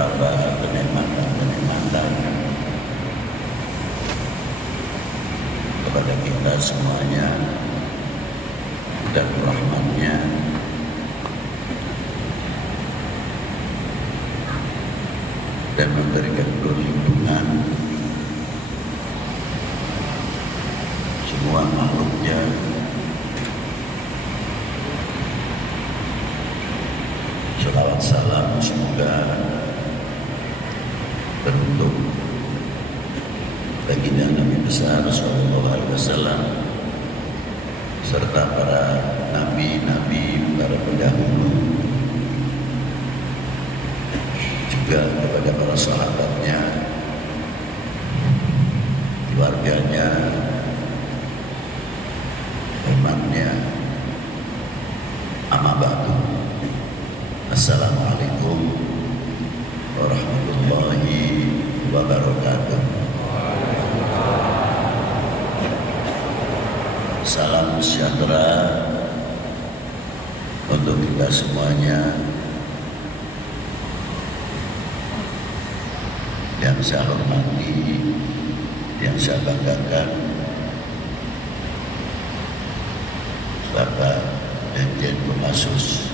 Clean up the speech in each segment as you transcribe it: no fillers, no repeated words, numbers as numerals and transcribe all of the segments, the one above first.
meraba kenikmatan kepada kita semuanya dan rahmatnya dan memberikan perlindungan semua makhluknya selawat salam semoga bentuk baginda Nabi besar Sallallahu Alaihi Wasallam serta para nabi-nabi, para pendahulu, juga kepada para sahabatnya, keluarganya, umatnya. Amma ba'du. Assalamualaikum warahmatullahi wabarakatuh. Salam sejahtera untuk kita semuanya. Yang saya hormati, yang saya banggakan, Bapak Dirjen Kopassus,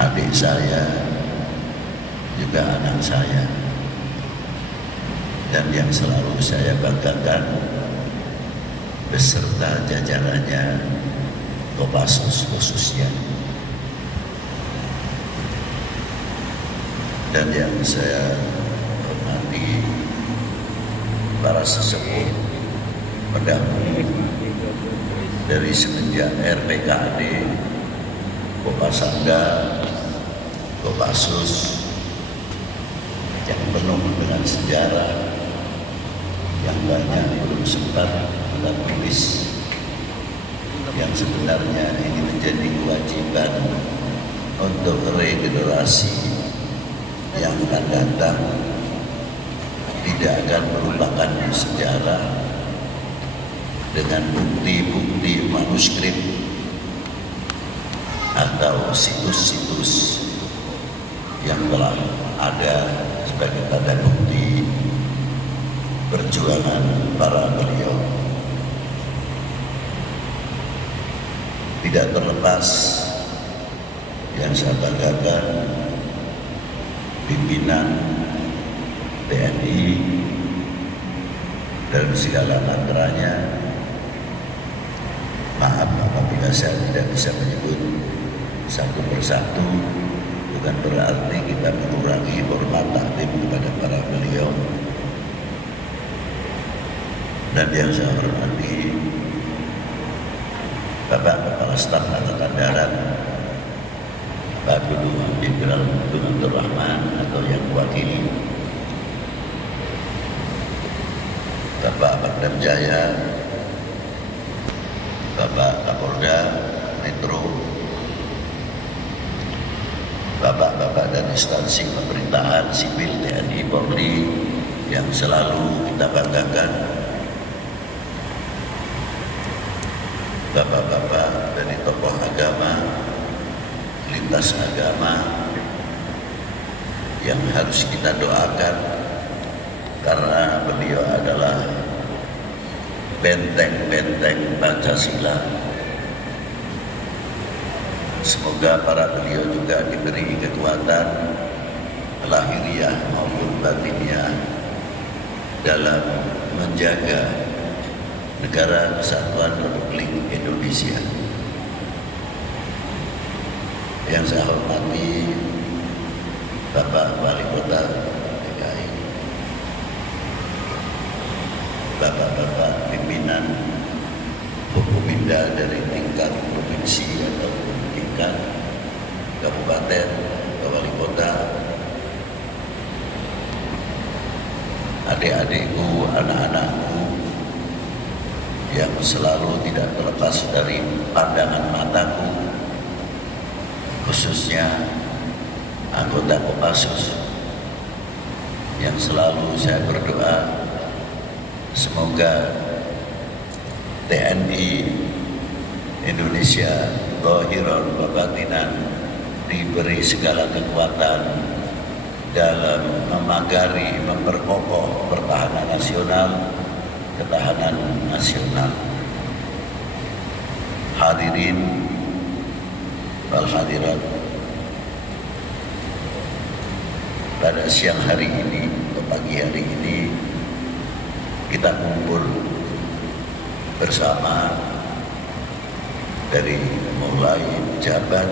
adik saya, juga anak saya, dan yang selalu saya banggakan beserta jajarannya Kopassus khususnya, dan yang saya hormati para sesepuh pendahulu dari semenjak RPKAD, Kopasangga, Kopassus yang penuh dengan sejarah yang banyak belum sempat kita tulis, yang sebenarnya ini menjadi kewajiban untuk regenerasi yang akan datang, tidak akan melupakan sejarah dengan bukti-bukti manuskrip atau situs-situs yang telah ada sebagai tanda bukti perjuangan para beliau. Tidak terlepas yang saya banggakan pimpinan TNI dan segala materanya. Maaf apabila saya tidak bisa menyebut satu persatu, bukan berarti kita mengurangi hormat takdim kepada para beliau. Dan yang saya hormati Bapak Kepala Staf Angkatan Darat, Pak Guru Jenderal Abdul Rahman atau yang mewakili, Bapak Pangdam Jaya, Bapak Kapolda Metro, Bapak-bapak dan instansi pemerintahan sipil TNI Polri yang selalu kita banggakan, Bapak-bapak dari tokoh agama, lintas agama yang harus kita doakan karena beliau adalah benteng-benteng Pancasila. Semoga para beliau juga diberi kekuatan lahiriah maupun batiniah dalam menjaga negara Kesatuan Republik Indonesia. Yang saya hormati Bapak Wali Kota DKI, Bapak-bapak pimpinan Forkopimda dari tingkat provinsi ataupun tingkat kabupaten, wali kota, adik-adikku, anak-anakku yang selalu tidak terlepas dari pandangan mataku, khususnya anggota Kopassus yang selalu saya berdoa semoga TNI Indonesia zahiran wa batinan diberi segala kekuatan dalam memagari, memperkokoh pertahanan nasional, ketahanan nasional. Hadirin wal hadirat, pada siang hari ini atau pagi hari ini kita kumpul bersama dari mulai pejabat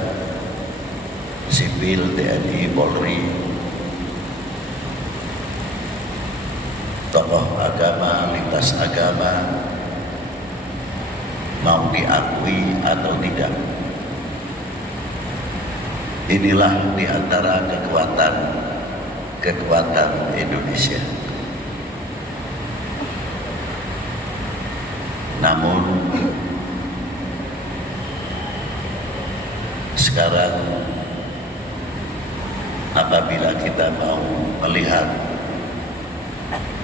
sipil, TNI, Polri, tokoh agama, lintas agama, mau diakui atau tidak. Inilah di antara kekuatan Indonesia. Namun sekarang apabila kita mau melihat,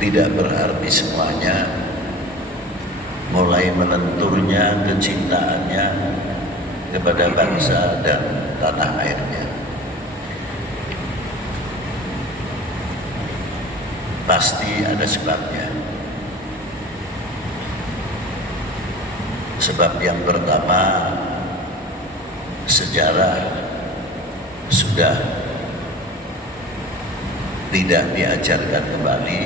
tidak berarti semuanya mulai melenturnya kecintaannya kepada bangsa dan tanah airnya. Pasti ada sebabnya. Sebab yang pertama, sejarah sudah tidak diajarkan kembali,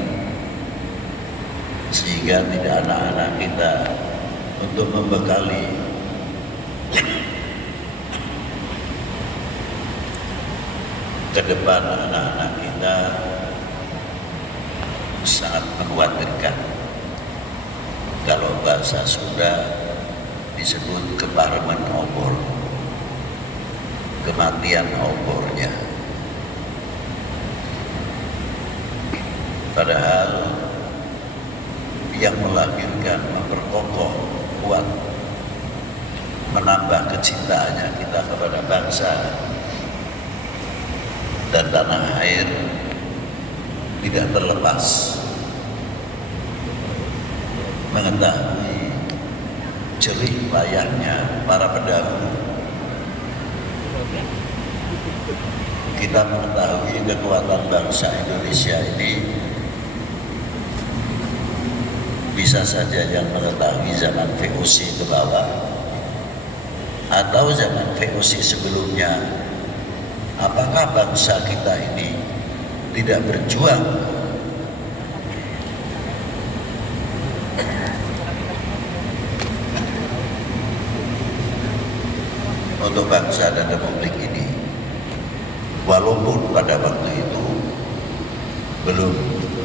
sehingga tidak anak-anak kita untuk membekali ke depan anak-anak kita sangat mengkhawatirkan. Kalau bahasa Sunda disebut keparmen obor, kematian obornya. Padahal yang melahirkan, memperkokoh, kuat, menambah kecintaannya kita kepada bangsa dan tanah air tidak terlepas mengetahui jerih payahnya para pendahulu. Kita mengetahui kekuatan bangsa Indonesia ini bisa saja yang mengetahui zaman VOC ke bawah atau zaman VOC sebelumnya. Apakah bangsa kita ini tidak berjuang untuk bangsa dan republik ini, walaupun pada waktu itu belum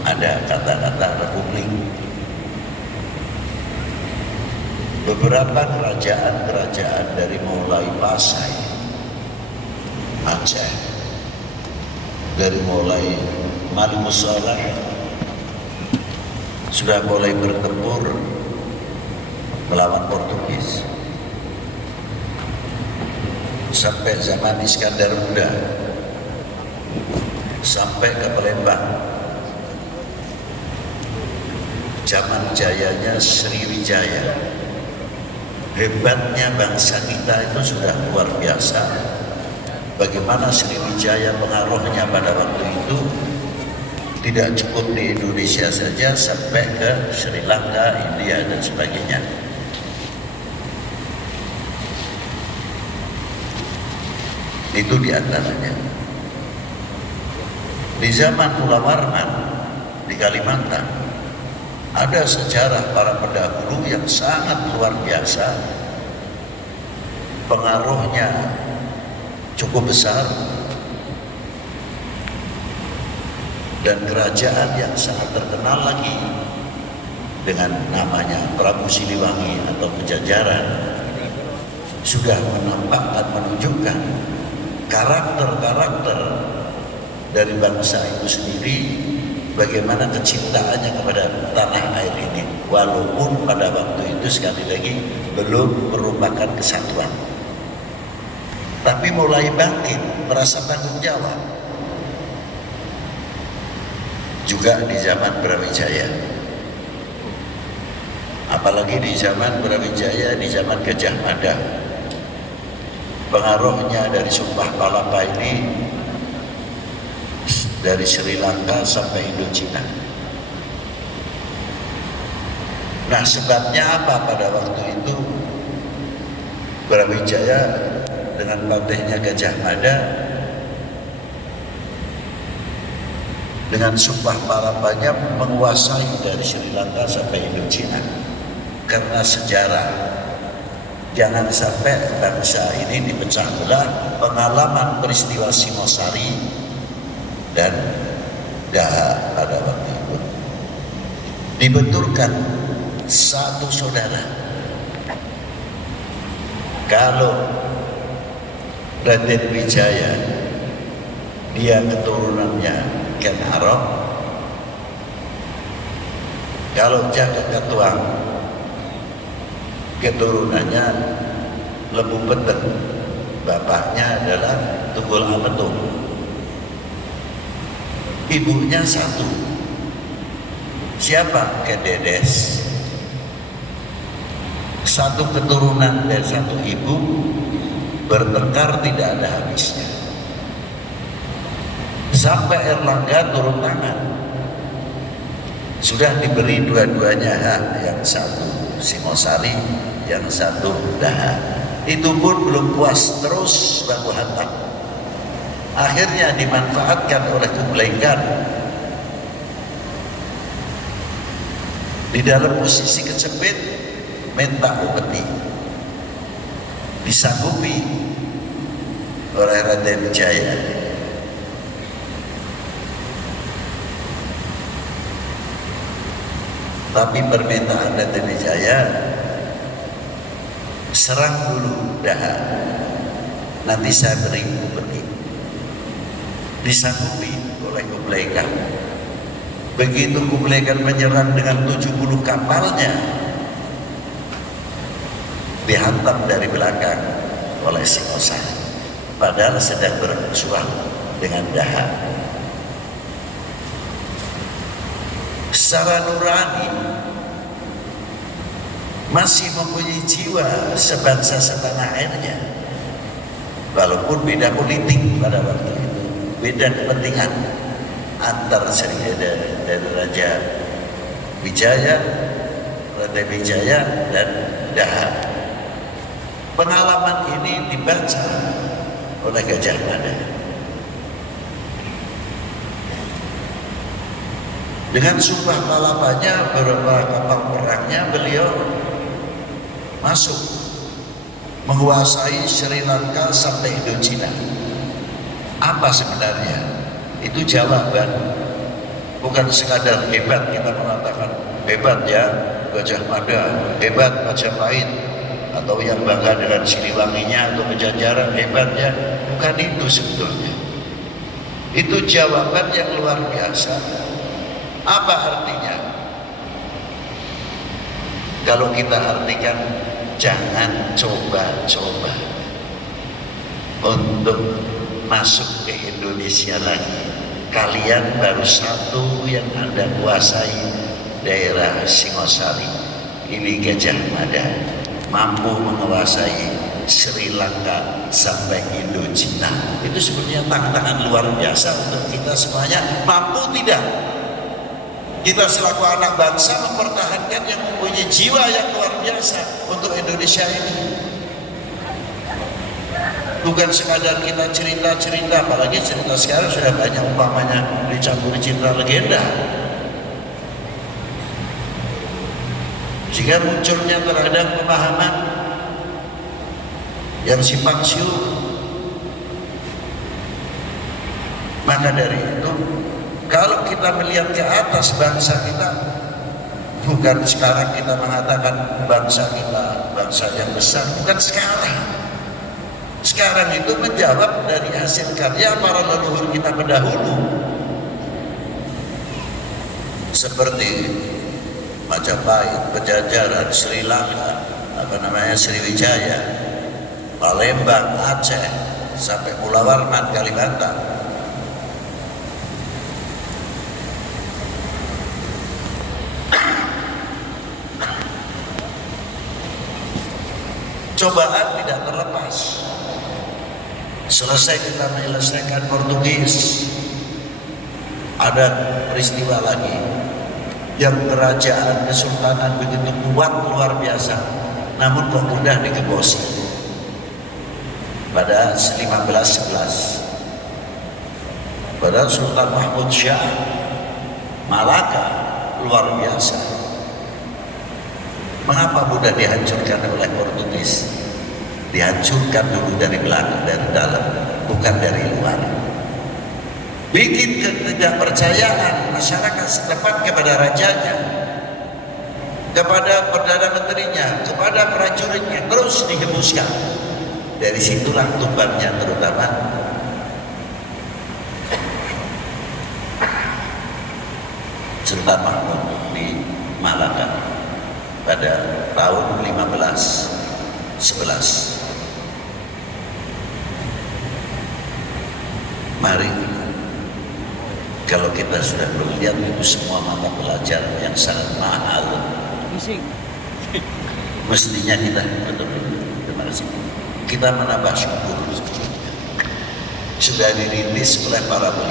ada kata-kata republik. Beberapa kerajaan-kerajaan dari mulai Pasai, Aceh, dari mulai Maluku Saleh sudah mulai bertempur melawan Portugis. Sampai zaman Iskandar Muda, sampai ke Palembang, zaman jayanya Sriwijaya. Hebatnya bangsa kita itu sudah luar biasa. Bagaimana Sriwijaya pengaruhnya pada waktu itu tidak cukup di Indonesia saja, sampai ke Sri Lanka, India dan sebagainya. Itu diantaranya. Di zaman Pulau Warman di Kalimantan ada sejarah para pendahulu yang sangat luar biasa. Pengaruhnya cukup besar dan kerajaan yang sangat terkenal lagi dengan namanya Prabu Siliwangi atau Pajajaran sudah menampakkan, menunjukkan karakter-karakter dari bangsa itu sendiri, bagaimana kecintaannya kepada tanah air ini, walaupun pada waktu itu sekali lagi belum merupakan kesatuan, tapi mulai bangkit, merasa tanggung jawab. Juga di zaman Brawijaya, apalagi di zaman Brawijaya, di zaman Gajah Mada, pengaruhnya dari Sumpah Palapa ini dari Sri Lanka sampai Indochina. Nah, sebabnya apa pada waktu itu Brawijaya dengan patihnya Gajah Mada dengan Sumpah Palapanya menguasai dari Sri Lanka sampai Indochina. Karena sejarah, jangan sampai bangsa ini dipecah belah. Pengalaman peristiwa Singosari dan Daha pada waktu itu dibenturkan satu saudara. Kalau Raden Wijaya dia keturunannya Ken Arok, kalau Jaka Ketuang keturunannya Lembu Peteng, bapaknya adalah Tunggul Ametung, ibunya satu. Siapa? Kededes. Satu keturunan dan satu ibu bertengkar tidak ada habisnya. Sampai Erlangga turun tangan. Sudah diberi dua-duanya hak, yang satu Singosari, yang satu Daha. Itu pun belum puas, terus baku hantam. Akhirnya dimanfaatkan oleh Kublai Khan di dalam posisi kejepit, minta upeti, disanggupi oleh Raden Wijaya. Tapi permintaan Raden Wijaya, serang dulu Daha, nanti saya beri upeti. Disanggupi oleh Kublai Khan. Begitu Kublai Khan menyerang dengan 70 kapalnya, dihantam dari belakang oleh Singosari, padahal sedang bermusuhan dengan Daha. Secara nurani masih mempunyai jiwa sebangsa setanah airnya, walaupun beda politik pada waktu itu, beda kepentingan antar dari Raja Wijaya, Raden Wijaya dan Daha. Pengalaman ini dibaca oleh Gajah Mada. Dengan Sumpah Palapanya, beberapa kapal perangnya beliau masuk menguasai Sri Lanka sampai Indochina. Apa sebenarnya? Itu jawaban, bukan sekadar hebat kita mengatakan hebat ya Gajah Mada, hebat Majapahit, atau yang bangga dengan Siliwanginya atau Pajajaran hebatnya. Bukan itu sebetulnya. Itu jawaban yang luar biasa. Apa artinya? Kalau kita artikan, jangan coba-coba untuk masuk ke Indonesia lagi. Kalian baru satu yang Anda kuasai, daerah Singosari. Ini Gajah Mada mampu menguasai Sri Lanka sampai Indochina. Itu sebenarnya tantangan luar biasa untuk kita semuanya. Mampu tidak kita selaku anak bangsa mempertahankan yang mempunyai jiwa yang luar biasa untuk Indonesia ini? Bukan sekadar kita cerita-cerita, apalagi cerita sekarang sudah banyak umpamanya dicampuri cerita legenda, sehingga munculnya terhadap pemahaman yang simpang siur. Maka dari itu, kalau kita melihat ke atas bangsa kita, bukan sekarang kita mengatakan bangsa kita bangsa yang besar, bukan sekarang. Sekarang itu menjawab dari hasil karya para leluhur kita pendahulu, seperti Majapahit, Pajajaran, Sri Lanka, Sriwijaya, Palembang, Aceh, sampai Pulau Warman, Kalimantan. Cobaan tidak terlepas. Selesai kita menyelesaikan Portugis, ada peristiwa lagi yang kerajaan kesultanan begitu kuat luar biasa, namun kok mudah digebosi pada 1511. Padahal Sultan Mahmud Shah Malaka luar biasa. Mengapa mudah dihancurkan oleh Portugis? Dihancurkan dulu dari belakang, dari dalam, bukan dari luar. Bikin ketidakpercayaan masyarakat setempat kepada rajanya, kepada perdana menterinya, kepada prajuritnya, terus dihembuskan. Dari situlah tumbangnya terutama Sultan Mahmud di Malaka pada tahun 1511. Mari, kalau kita sudah melihat itu semua mata pelajaran yang sangat mahal, mestinya kita terima kasih. Kita menambah syukur sudah dirintis oleh para